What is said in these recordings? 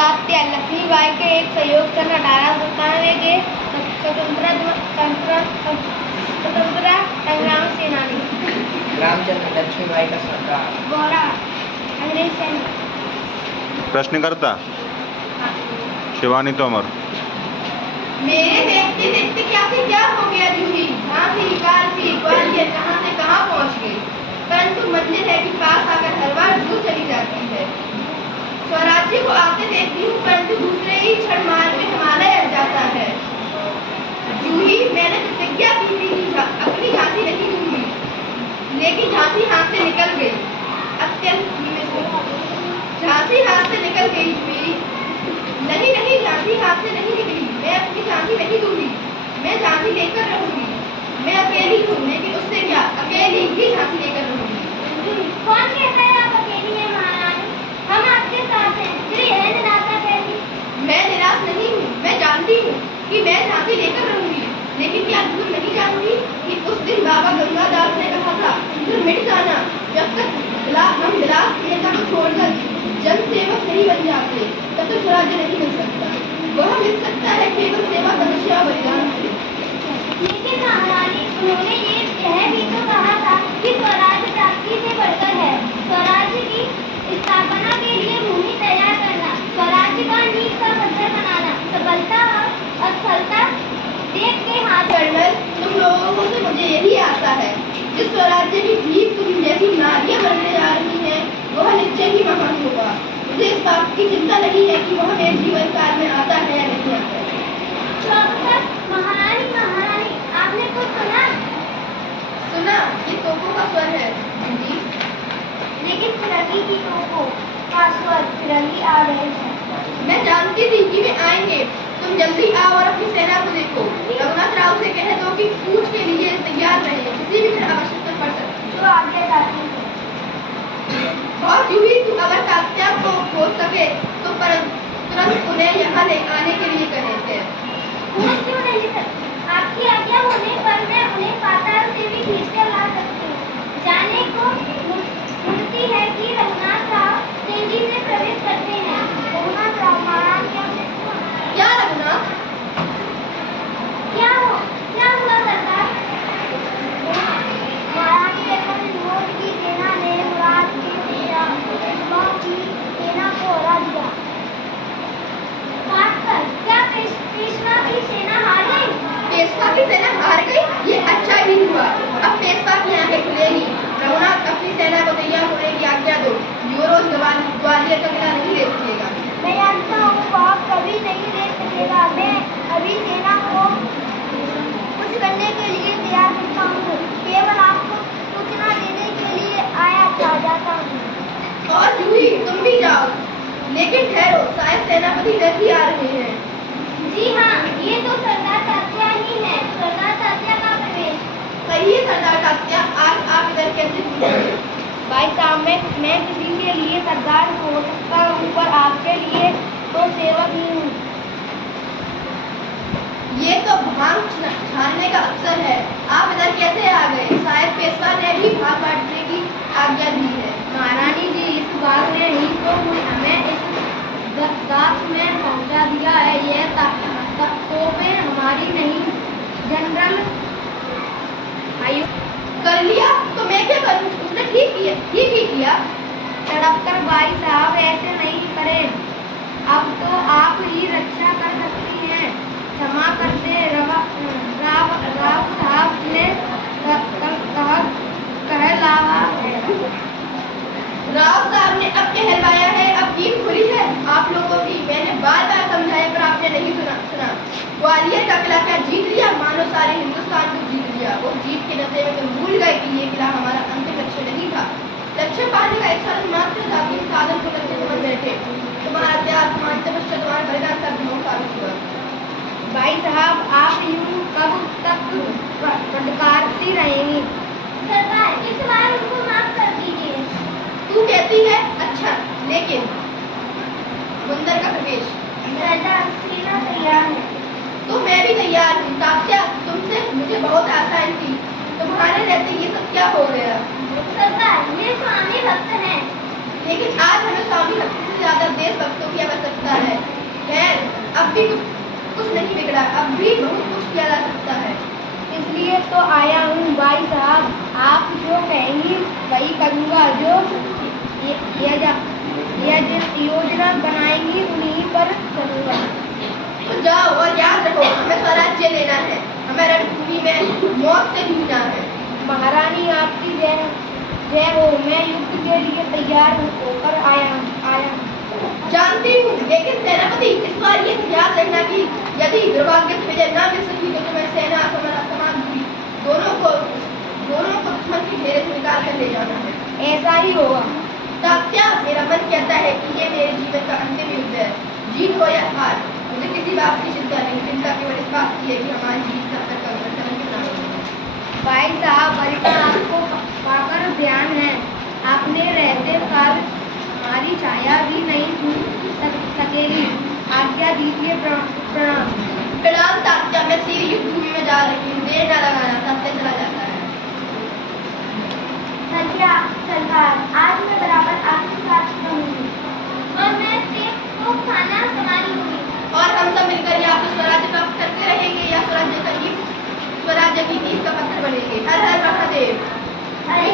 तात्या लक्ष्मीबाई के एक सहयोग सन 1897 के स्वतंत्रता संग्राम सेनानी। रामचंद्र लक्ष्मीबाई का सरकार। गौरा अंग्रेज सैनिक। प्रश्नकर्ता शिवानी तोमर। मेरे देखते देखते क्या से क्या हो गया जूही, झांसी कालसी ग्वालियर कहां से कहां पहुंच गई, परंतु मंजिल है कि पास आकर हर बार दूर चली जाती है। स्वराज्य को आते देखती हूँ परंतु दूसरे ही क्षण मार्ग में हिमालय अड़ जाता है। जूही, मैंने प्रतिज्ञा की थी कि अपनी झांसी नहीं दूंगी, लेकिन झांसी हाथ से निकल गई। अत्यंत झांसी हाथ से निकल गई जूही। नहीं नहीं, झांसी हाथ से नहीं निकली। मैं अपनी झांसी नहीं दूंगी, मैं झांसी लेकर रहूंगी। मैं अकेली हूँ, लेकिन उससे क्या, अकेली ही झांसी लेकर रहूंगी। कौन कहता है आप अकेली हैं महारानी? हम आपके साथ हैं। फिर यह निराशा कैसी? मैं निराश नहीं हूँ, मैं जानती हूँ कि मैं झांसी लेकर रहूंगी, लेकिन क्या तुम नहीं जानती कि उस दिन बाबा गंगादास ने कहा था, तुम मिट जाना जब तक हम विलास प्रियता को छोड़कर जनसेवक नहीं बन जाते, तब तक स्वराज्य नहीं मिल सकता। वह मिल सकता है केवल सेवा, तपस्या और बलिदान से। लेकिन महारानी, उन्होंने यह भी तो कहा था कि स्वराज्य प्राप्ति से बढ़कर है। स्वराज्य की स्थापना के लिए भूमि तैयार करना, स्वराज्य का नींव का पत्थर बनाना, सफलता और असफलता देख के हाथ। कर्नल, तुम लोगों से मुझे यही आशा है, जिस स्वराज्य की भीख तुम जैसी नारियां बनने जा रही हैं, वह निश्चय ही महान होगा। मुझे इस बात की चिंता नहीं है कि वह मेरे जीवन काल में आता है या नहीं आता है। महारानी महारानी, आपने कुछ सुना? सुना, ये तोपों का स्वर है जी। लेकिन फिरंगी की तोपों का स्वर, फिरंगी आ रहे हैं। मैं जानती थी कि वे आएंगे। तुम जल्दी आओ और अपनी सेना को देखो। रघुनाथ राव से कह दो कि कूच के लिए तैयार रहे, किसी भी तरह आवश्यकता पड़ सकती है। जो आज्ञा जाती है। और जूही, तू अगर तात्या को हो सके तो तुरंत उन्हें यहाँ ले आने के लिए कहे थे। क्यों नहीं सर? आपकी आज्ञा होने पर मैं उन्हें पाताल से भी खींचकर ला सकती हूँ। जानने को मिलती है कि रघुनाथ राव तेजी से प्रवेश करते हैं। रघुनाथ राव महाराज क्या रघुनाथ? क्या हुआ सरकार? महाराज के विरोध की सेना ने मुराद के पेशवाओं की सेना को हरा दिया। क्या पेशवा की सेना हार गई? पेशवा की सेना हार गई? ये अच्छा ही हुआ। अब पेशवा की आंखें खुलेगी। रघुनाथ, अपनी सेना को तैयार होने की आज्ञा दो। यो रोज ग्वालियर का किला नहीं ले सकेगा। मैं जानता हूँ वह कभी नहीं ले सकेगा। मैं अभी सेना को कुछ करने के लिए तैयार करता हूँ। केवल आपको सूचना देने के लिए आया था जाता हूँ। और जूही, तुम भी जाओ, लेकिन ठहरो, शायद सेनापति इधर ही आ रहे हैं। जी हाँ, ये तो सरदार तात्या ही है। सरदार तात्या का प्रवेश। सही है सरदार तात्या, आज आप इधर कैसे पहुंचे? भाई साहब, मैं किसी के लिए सरदार हो सकता हूँ, पर आपके लिए तो सेवक ही हूँ। ये तो भांग छानने का अवसर है। आप इधर कैसे आ गए? शायद पेशवा ने भी भाग बांटने की आज्ञा दी है। महारानी जी, इस बाग ने ही तो हमें इस दास में पहुंचा दिया है। यह तोपें हमारी नहीं, जनरल आयु कर लिया तो मैं क्या करूं? उसने ठीक ही किया। तड़प कर भाई साहब ऐसे नहीं करें। अब तो आप ही रक्षा कर सकती हैं। क्षमा कर दे। राव साहब ने कहलावा है। राव साहब ने अब कहलवाया है, अब नींद खुली है आप लोगों की। मैंने बार बार समझाया पर आपने नहीं सुना। ग्वालियर का किला क्या जीत लिया? मानो सारे हिंदुस्तान को जीत लिया। वो जीत के नशे में तुम भूल गए कि ये किला हमारा अंतिम लक्ष्य नहीं था। लक्ष्य पाने का एक साधन मात्र था कि साधन को लक्ष्य समझ बैठे। तुम्हारा त्याग, तुम्हारी तपस्या, तुम्हारा बलिदान सब बहुत साबित हुआ। भाई साहब, आप यूं कब तक फटकारती रहेंगी? सरकार, इस बार उनको माफ कर दीजिए। तू कहती है? अच्छा, लेकिन बंदर का प्रवेश। सरदार, सेना तैयार है। तो मैं भी तैयार हूँ। तात्या, तुमसे मुझे बहुत आशाएं थी। तुम्हारे रहते ये सब क्या हो गया? सरकार, ये स्वामी भक्त हैं। लेकिन आज हमें स्वामी भक्त से से ज्यादा देशभक्तों की आवश्यकता है। खैर, अब भी कुछ नहीं बिगड़ा, अब भी बहुत कुछ किया जा सकता है। इसलिए तो आया हूँ भाई साहब, आप जो कहेंगी वही करूँगा। जो योजना बनाएंगी उन्हीं पर चलूँगा। तो जाओ और याद रखो, हमें स्वराज्य लेना है, हमें रणभूमि में मौत से जूझना है। महारानी आपकी जय हो। मैं युद्ध के लिए तैयार होकर आया हूँ। जानती हूँ, लेकिन सेनापति इस बार ये याद रखना कि यदि दुर्भाग्य से विजय न मिल सकी तो तुम्हें सेना समाधि दोनों को दुश्मन की घेरे से निकाल कर ले जाना है। ऐसा ही होगा। तब क्या मेरा मन कहता है कि ये मेरे जीवन का अंतिम युद्ध है, जीत हो या हार, मुझे किसी बात की चिंता नहीं। चिंता केवल इस बात की है कि हमारी जीत का परिणाम कितना होगा। भाई साहब, परिणाम आपको पाकर ध्यान है, आपने रहते काल हमारी छाया भी नहीं छू सकेगी। आज्ञा दीजिए। प्रणाम। प्रणाम तात्या, मैं सीधी युद्ध भूमि में जा रही हूँ, देर न लगाना। तात्या चला जाता है। संध्या सरकार, आज मैं बराबर आपके साथ रहूंगी और मैं पेट को खाना संभालूंगी। और हम सब मिलकर या तो स्वराज्य प्राप्त करते रहेंगे या स्वराज्य की नींव का पत्थर बनेंगे। हर हर महादेव। अरे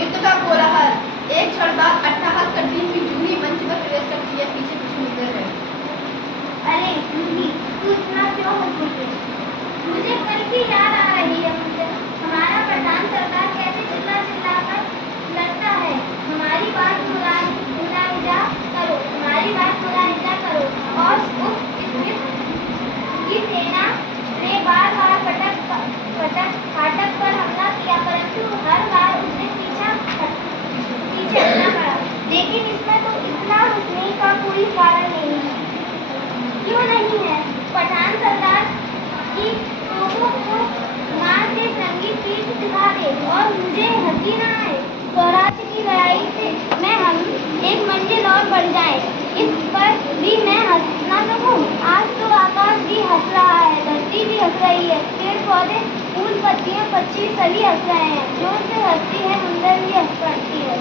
युद्ध का कोलाहल। एक क्षण बाद अट्टहास करती हुई जूही मंच पर प्रवेश करती है। पीछे कुछ मुद्दे है। अरे जूही, तू इतना क्यों हंसी है? मुझे कल की याद आ रही है। मुझे हमारा प्रधान सरकार कैसे चिल्ला कर लड़ता है। हमारी बात मुलाहिजा करो। और उस की सेना ने बार फाटक पर हमला किया, परंतु हर बार उसने पीछे हटना पड़ा। लेकिन इसमें तो इतना हंसने का कोई कारण नहीं है। क्यों नहीं है? पठान सरकार की तोपों को मार के संगीत पीठ दिखा दे और मुझे हंसी न आए। स्वराज्य की लड़ाई से हम एक मंजिल और बढ़ जाए, इस पर भी मैं हंसना सकूं। आज तो आकाश भी हंस रहा है, धरती भी हंस रही है, पेड़ पौधे फूल पत्तियां पक्षी सभी हंस रहे हैं। जोर से हंसती है, मुंदर भी हंस पड़ती है।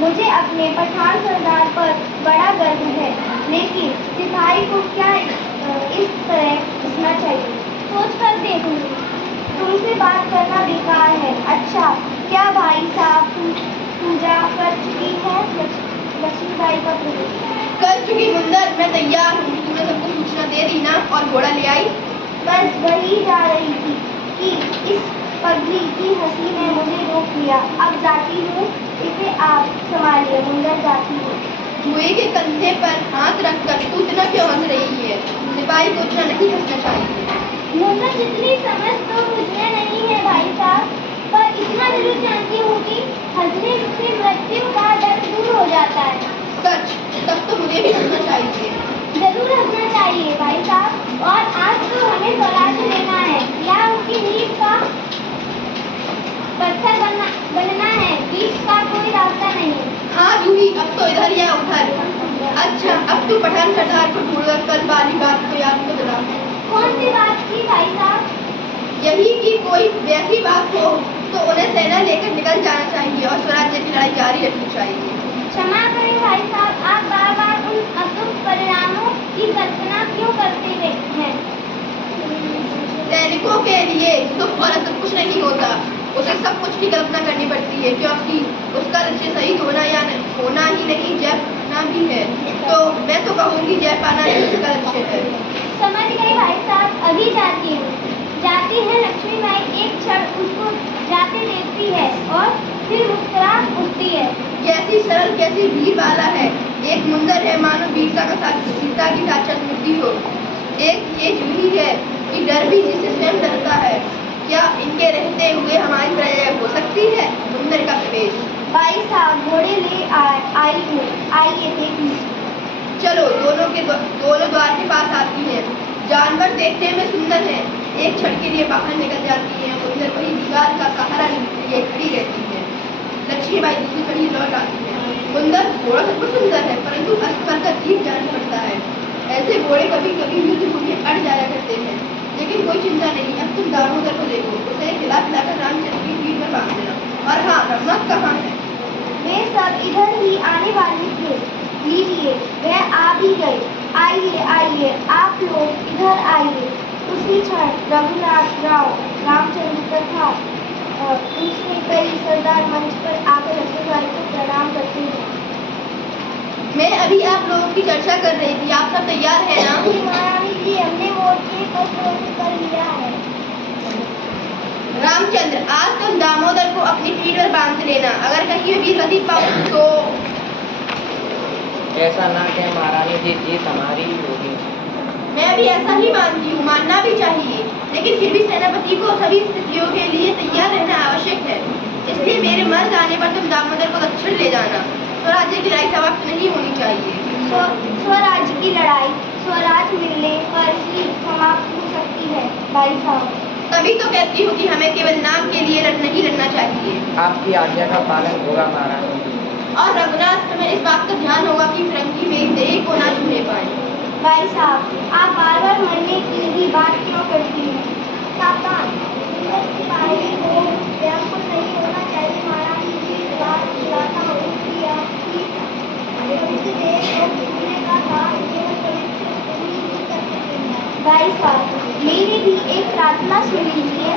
मुझे अपने पठान सरदार पर बड़ा गर्व है, लेकिन सिपाही को क्या इस तरह हंसना चाहिए? सोच कर देखूंगी। तुमसे बात करना बेकार है। अच्छा, क्या भाई साहब पूजा कर चुकी है? लक्ष्मीबाई का पूजा कर चुकी मुंदर, मैं तैयार हूँ। तुमने सबको सूचना दे दी ना? और घोड़ा ले आई? बस वही जा रही थी कि इस पगली की हंसी ने मुझे रोक लिया। अब जाती हूँ, इसे आप संभालिए। मुंदर जाती हूँ। धुएं के कंधे पर हाथ रखकर तू इतना क्यों हंस रही है? सिपाही को इतना नहीं हंसना चाहिए। मुंदर, जितनी समझ तो मुझे नहीं है भाई साहब, पर इतना जरूर जानती हूँ कि हंसने से मृत्यु का डर दूर हो जाता है। सच? तब तो मुझे भी हंसना चाहिए। जरूर हंसना चाहिए भाई साहब। और आज तो हमें स्वराज्य लेना है या उसकी नींव का पत्थर बनना है। बीच का कोई रास्ता नहीं। हाँ जूही, अब तो इधर या उधर। अच्छा, अब तू पठान सरदार को ढूंढकर कल वाली बात को याद तो दिला। कौन सी बात की भाई साहब? यही कि कोई वैसी बात हो तो उन्हें सेना लेकर निकल जाना चाहिए और स्वराज्य की लड़ाई जारी रखनी चाहिए। क्षमा करें भाई साहब, आप बार बार उन अशुभ परिणामों की कल्पना क्यों करते हैं? सैनिकों के लिए सुख और असुख कुछ नहीं होता, उसे सब कुछ की कल्पना करनी पड़ती है, क्योंकि उसका लक्ष्य शहीद होना या होना ही नहीं, जय पाना भी है। तो मैं तो कहूँगी जय पाना ही उसका लक्ष्य है। समझ गए भाई साहब, अभी जाती हूँ। जाती है लक्ष्मीबाई, एक क्षण उसको जाते देखती है और फिर मुस्कुरा उठती है। कैसी सरल, कैसी वीर वाला है। एक मुंदर है, मानो वीरता की साक्षात मूर्ति हो। एक ये जूही है कि डर भी जिससे स्वयं डरता है। क्या इनके रहते हुए हमारी प्रजा हो सकती है? मुंदर का प्रवेश। भाई साहब, घोड़े ले आई हूँ, आइए देखिए। चलो, दोनों द्वार के पास आती है। जानवर देखने में सुंदर है, एक क्षण के लिए बाहर निकल जाती है। मुंदर वही दीवार का सहारा लिए खड़ी रहती है। लक्ष्मीबाई दूसरी कड़ी लौट आती है। मुंदर घोड़ा सबको सुंदर है, परंतु अस्त्र का जीत जाना पड़ता है। ऐसे घोड़े कभी कभी युद्ध भूमि में अड़ जाया करते हैं, लेकिन कोई चिंता नहीं। अब तुम दामोदर को देखो, उसे खिला पिलाकर रामचंद्र की पीठ पर बांध देना। और हाँ, रघुनाथ कहाँ है? वे सब इधर ही आने वाले थे। लीजिए, वह आ भी गए। आइए आइए, आप लोग इधर आइए। उसी क्षण रघुनाथ राव रामचंद्र तथा दूसरे कई सरदार मंच पर आकर लक्ष्मीबाई को प्रणाम करते हैं। मैं अभी आप लोगों की चर्चा कर रही थी, आप सब तैयार हैं ना? जी महारानी जी, हमने मोर्चे को शुरू कर लिया है। रामचंद्र, आज तुम दामोदर को अपनी पीठ पर बांध लेना। अगर कहीं मैं वीरगति पाऊं तो ऐसा ना कहें महारानी जी, जीत हमारी ही होगी। मैं भी ऐसा ही मानती हूँ, मानना भी चाहिए, लेकिन फिर भी सेनापति को सभी स्थितियों के लिए तैयार रहना आवश्यक है। इसलिए मेरे मर जाने पर तुम दामोदर को दक्षिण ले जाना। स्वराज्य की लड़ाई समाप्त नहीं होनी चाहिए। स्वराज की लड़ाई स्वराज मिलने पर ही समाप्त हो सकती है भाई साहब। तभी तो कहती हूँ कि हमें केवल नाम के लिए नहीं लड़ना चाहिए। आपकी आज्ञा का पालन होगा महारानी जी। और रघुनाथ, तुम्हें इस बात का ध्यान होगा कि फिरंगी मेरी देह को ना छूने पाए। भाई साहब, आप बार बार मरने की ही बात क्यों करती हैं? सावधान, सिपाही को व्याकुल नहीं होना चाहिए। महारानी जी बात खिलाता हूँ कि आपकी पवित्र देह को छूने का काम केवल पवित्र स्त्री ही कर सकेंगे। भाई साहब, मेरी भी एक प्रार्थना सुन लीजिए।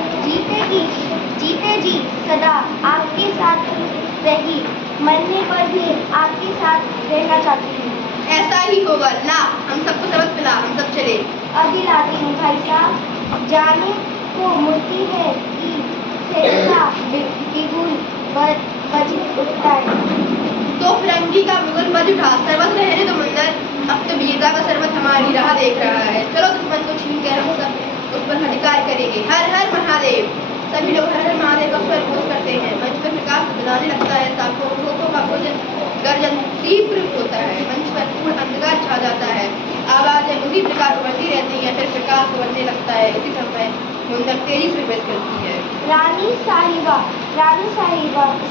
जीते जी सदा आपके साथ रही, मरने पर भी आपके साथ रहना चाहती हूँ। ऐसा ही होगा। ला, हम सबको शरबत पिला, हम सब चले। अभी लाती हूँ भाई साहब। जाने को मुड़ती है कि सहसा बिगुल बज उठता है। तो फिरंगी का बिगुल बज उठा। शरबत रहने दो मुंदर, अब तो वीरता का शरबत हमारी राह देख रहा है। चलो दुश्मन को छीन कर हम सब उस पर अधिकार करेंगे। हर हर महादेव। सभी लोग हर हर महादेव का स्वर घोष करते हैं। मंच पर प्रकाश बदलाने लगता है। ताकों का भोजन गर्जन तीव्र होता है। मंच पर पूर्ण अंधकार छा जाता है। आवाजें उसी प्रकार उभरती रहती हैं। फिर प्रकाश उभरने लगता है। उसी समय मुंदर तेजी से प्रवेश करती है। रानी साहिबा,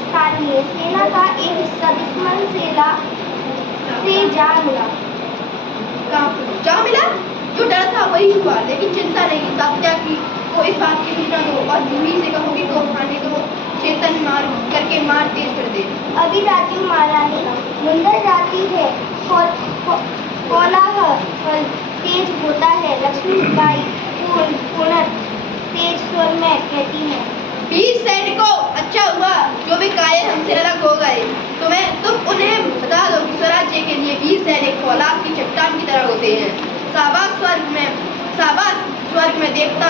स्थानीय सेना का एक हिस्सा दुश्मन से जा मिला। जा मिला? जो डर था वही हुआ, लेकिन चिंता नहीं। तात्या की को इस बात की सूचना दो और जूही से कहो कि तो खाने दो, चेतन मार तेज कर दे। अभी जाती हूँ महारानी। मुंदर जाती है। कोलाहल तेज होता है। लक्ष्मीबाई पुनः तेज स्वर में कहती है, वीर सैनिकों, अच्छा हुआ जो भी कायर हमसे अलग हो गए। तुम उन्हें बता दो कि स्वराज्य के लिए वीर सैनिक फौलाद की चट्टान की तरह होते हैं। शाबाश स्वर्ग में देवता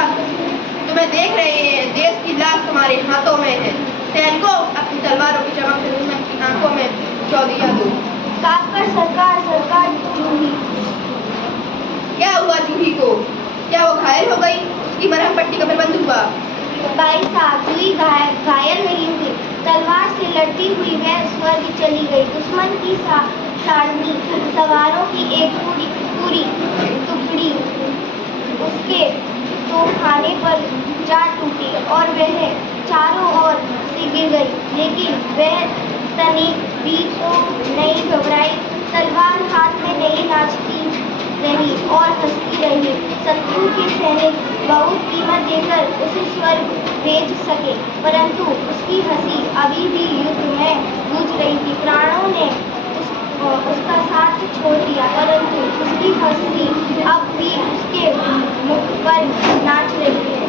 तुम्हें देख रहे हैं। देश की लाश तुम्हारे हाथों में है। सैनिकों, अपनी तलवारों की चमक से दुश्मन की आंखों में चौदिया दो। काकर सरकार जूही। क्या हुआ जूही को? क्या वो घायल हो गई? उसकी मरहम पट्टी का प्रबंध हुआ? भाई साहब, जूही घायल नहीं हुई। तलवार से लड़ती हुई वह स्वर्ग चली गई। दुश्मन की सारणी सवारों की एक पूरी टुकड़ी उसके तोपखाने पर जा टूटी और वह चारों ओर से गिर गई। लेकिन वह तनिक भी तो नहीं घबराई। तलवार हाथ में नहीं नाचती रही और हंसती रही। शत्रु के सैनिक बहुत कीमत देकर उसे स्वर्ग भेज सके, परंतु उसकी हंसी अभी भी युद्ध में गूंज रही थी। प्राणों ने उसका साथ छोड़ दिया, परंतु उसकी हंसी अब भी उसके मुख पर नाच रही है।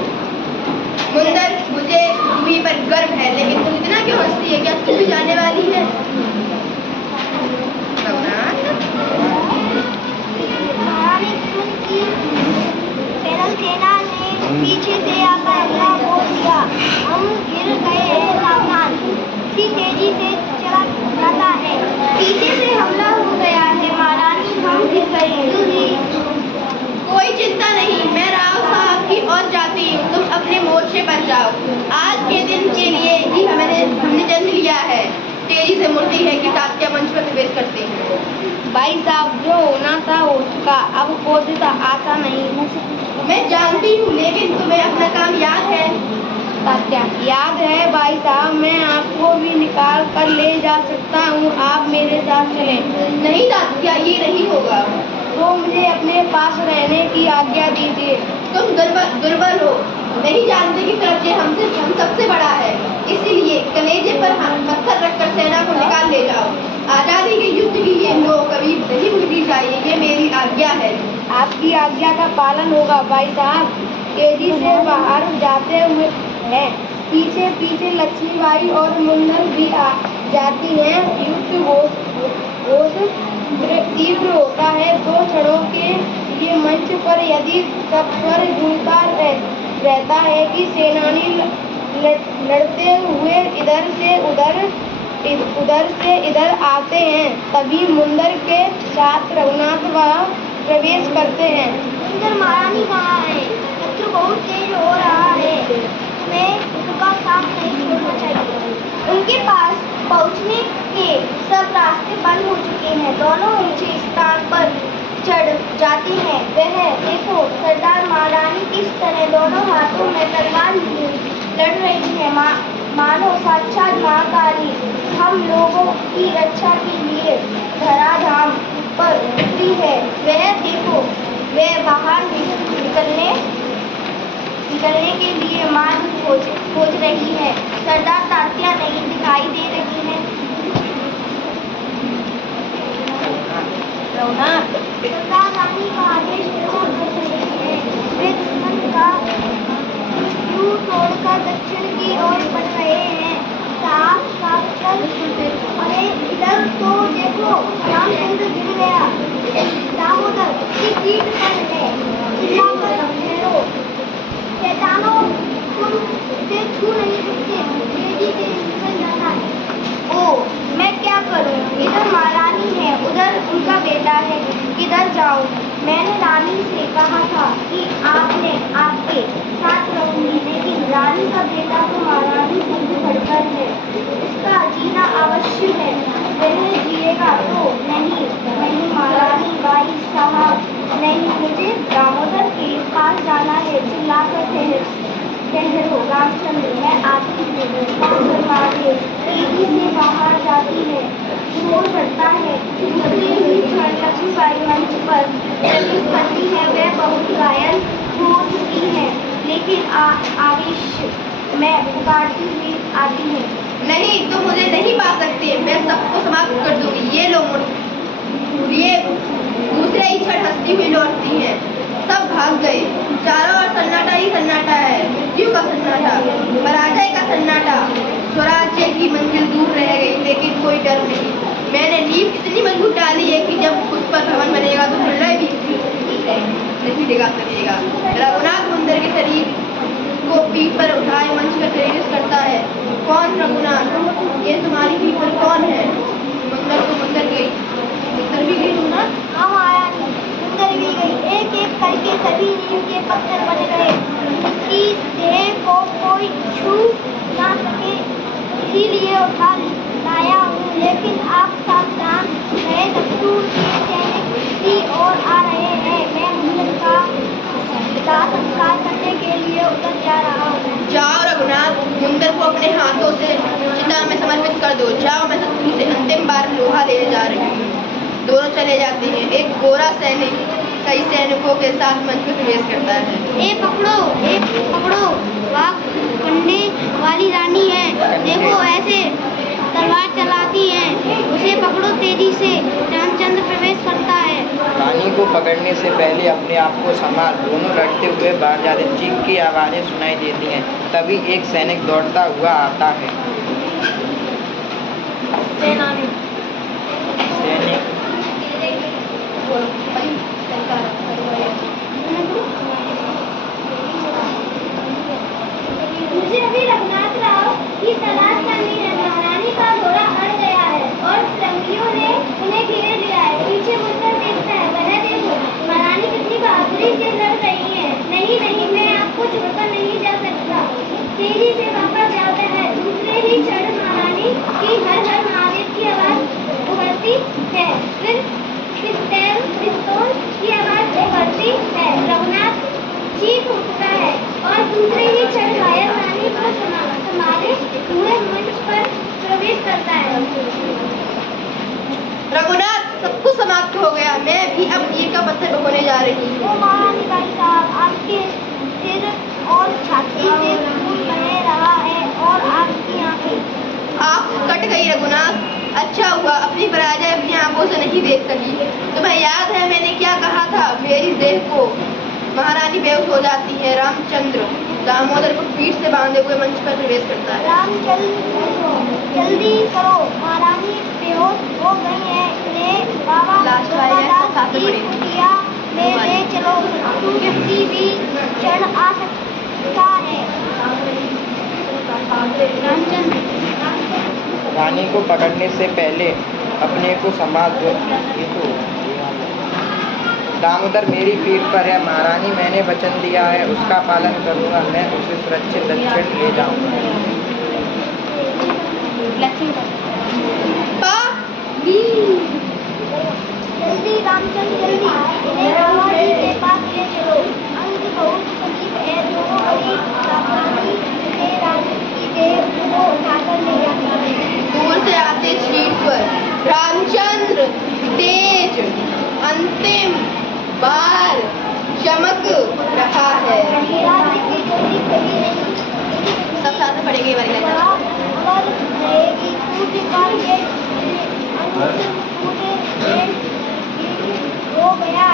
मुंदर, मुझे जूही पर गर्व है, लेकिन तुम इतना क्यों हंसती है? क्या तू भी जाने वाली है? सेना ने पीछे से आकर हमला बोल दिया। हम गिर गए हैं। सावधान, इसी तेजी से चला जाता है। पीछे से हमला हो गया है महारानी, हम गिर गए हैं। कोई चिंता नहीं, मैं राव साहब की ओर जाती हूँ। तुम अपने मोर्चे पर जाओ। आज के दिन के लिए ही हमने जन्म लिया है। तेजी से मुड़ती है कि तात्या मंच पर प्रवेश करते हैं। भाई साहब, जो होना था हो चुका। अब कोशिश आशा नहीं है। मैं जानती हूँ, लेकिन तुम्हें अपना काम याद है? तात्या, याद है भाई साहब। मैं आपको भी निकाल कर ले जा सकता हूँ, आप मेरे साथ चलें। नहीं तात्या, ये नहीं होगा। तो मुझे अपने पास रहने की आज्ञा दीजिए। तुम दुर्बल हो, नहीं जानते कि स्वराज्य हम सबसे बड़ा है। इसीलिए कलेजे पर पत्थर रखकर सेना को निकाल ले जाओ। आजादी के युद्ध की इनको कभी नहीं भूलनी चाहिए, ये मेरी आज्ञा है। आपकी आज्ञा का पालन होगा भाई साहब। तेजी से बाहर जाते हुए हैं, पीछे पीछे लक्ष्मीबाई और मुंदर भी आ जाती हैं। युद्ध घोष तीव्र होता है। दो क्षणों के लिए मंच पर यदि सब स्वर गूंजता रहता है कि सेनानी लड़ते हुए इधर से इधर आते हैं, तभी मुंदर के साथ रघुनाथ वहां प्रवेश करते हैं। मुंदर महारानी कहाँ है? शत्रु बहुत तेज हो रहा है, हमें उनका साथ नहीं छोड़ना चाहिए। उनके पास पहुंचने के सब रास्ते बंद हो चुके हैं। दोनों ऊंचे स्थान पर चढ़ जाते हैं। वह देखो सरदार महारानी किस तरह दोनों हाथों में तलवार लिए लड़ रही है, मानो साक्षात महाकाली हम लोगों की रक्षा के लिए धराधाम पर उतरी है। वह देखो वह बाहर निकलने के लिए मार्ग खोज रही है। सरदार तात्या नहीं दिखाई दे रही है। सरदार रानी का आदेश पूरा कर रही है। वे दुश्मन का युद्ध तोड़कर दक्षिण की ओर बढ़ रहे हैं। साफ चल, अरे इधर तो देखो रामचंद्र गिर गया। दामोदर की पीठ पर है, चिल्लाकर ठहरो। शैतानों तुम उसे छू नहीं सकते, तेजी से निकल जाना है। ओ मैं क्या करूं? इधर महारानी है, उधर उनका बेटा है, किधर जाऊं? मैंने रानी से कहा था कि आपने आपके साथ रहूंगी, लेकिन रानी का बेटा तो महारानी से भी बढ़कर है, उसका जीना आवश्यक है। वह जिएगा तो नहीं महारानी बाई साहब नहीं, मुझे दामोदर के पास जाना है। चिल्लाकर ठहरो रामचंद्र, मैं आती हूँ। तेजी से बाहर जाती है, शोर बढ़ता है। लक्ष्मीबाई मंच पर प्रवेश करती है। वह बहुत घायल हो चुकी है, लेकिन आवेश में पुकारती हुई आती है। नहीं, तुम मुझे नहीं पा सकते, मैं सबको समाप्त कर दूंगी। ये लो ये दूसरे ही क्षण हंसती हुई लौटती है। सब भाग गए। चारों ओर सन्नाटा ही सन्नाटा है, मृत्यु का सन्नाटा, पराजय का सन्नाटा। स्वराज्य की मंजिल दूर रह गई, लेकिन कोई डर नहीं। मैंने नींव इतनी मजबूत डाली है कि जब उस पर भवन बनेगा तो प्रलय भी नहीं डिगा सकेगा। रघुनाथ मुंदर के शरीर को पीठ पर उठाए मंच का प्रवेश करता है। कौन रघुनाथ? ये तुम्हारी पीठ पर कौन है? मुंदर गई। मुंदर भी गई रघुनाथ? हाँ महारानी, मुंदर भी गई। एक एक करके सभी नींव के पत्थर बन गए। उसकी देह को कोई छू ना सके, इसीलिए उठा लाया हूँ। लेकिन आप सावधान रहे, शत्रु के सैनिक की ओर आ रहे हैं। मैं मुंदर का दाह संस्कार करने के लिए उतर जा रहा हूँ। जाओ रघुनाथ, मुंदर को अपने हाथों से चिता में समर्पित कर दो। जाओ, मैं शत्रु से अंतिम बार लोहा लेने जा रही हूँ। दोनों चले जाते हैं। एक गोरा सैनिक कई सैनिकों के साथ मंच में प्रवेश करता है। ए पकड़ो, वह कंडे वाली रानी है, देखो ऐसे तलवार चलाती है, उसे पकड़ो तेजी से। रामचंद्र प्रवेश करता है। रानी को पकड़ने से पहले अपने आप को संभाल। दोनों लड़ते हुए बाहर जाते, चीख की आवाजें सुनाई देती हैं। तभी एक सैनिक दौड़ता हुआ आता है। सैनिक मुझे अभी रघुनाथ राव की तलाश करनी है। महारानी का घोड़ा अड़ गया है और फिरंगियों ने उन्हें घेर लिया है। पीछे मुड़कर देखता है, वह देखो महारानी कितनी बहादुरी से लड़ रही है। नहीं, मैं आपको छोड़कर नहीं जा सकता। तेजी से वापस जाता है। दूसरे ही क्षण महारानी की हर हर महादेव की आवाज उभरती है। फिर पिस्तौल की आवाज उभरती है। रघुनाथ चीख उठता है और दूसरे ही क्षण घायल रानी को संभाले हुए मंच पर प्रवेश करता है। रघुनाथ, सब कुछ समाप्त हो गया। मैं भी अब नींव का पत्थर होने जा रही हूँ। ओ महारानी भाई साहब, आपके सिर और छाती से खून बह रहा है और आपकी आंखें। आँख कट गई रघुनाथ। अच्छा हुआ, अपनी पराजय अपनी आंखों आंखों से नहीं देख सकी। तुम्हें याद है मैंने क्या कहा था? मेरी देह को महारानी बेहोश हो जाती है। रामचंद्र दामोदर को पीठ से बांधे हुए मंच पर प्रवेश करता है। जल्दी करो, महारानी बेहोश हो गई है। इन्हें बाबा लास्ट वाली है, सब साथ में पढ़ेंगे। कुटिया में ले चलो, सूर्य भी चढ़ आ सकता है। रामचंद्र रानी को पकड़ने से पहले अपने को संभाल दो। ये तो दामोदर मेरी पीठ पर है। महारानी मैंने वचन दिया है, उसका पालन करूंगा। मैं उसे सुरक्षित दक्षिण ले जाऊंगा। जल्दी रामचंद्र, जल्दी इन्हें बाबा जी के पास ले चलो। अंग बहुत समीप है, दोनों बड़ी सावधानी से रानी की देह को उठाकर ले जाते हैं। दूर से आते शीट पर रामचंद्र तेज अंतिम बार चमक रहा है। राज्य की गति कभी नहीं सब साथ में पढ़ेंगे ये वाली लाइन। अगर रहेगी सूर्य का ये अंत पूरे देश हो गया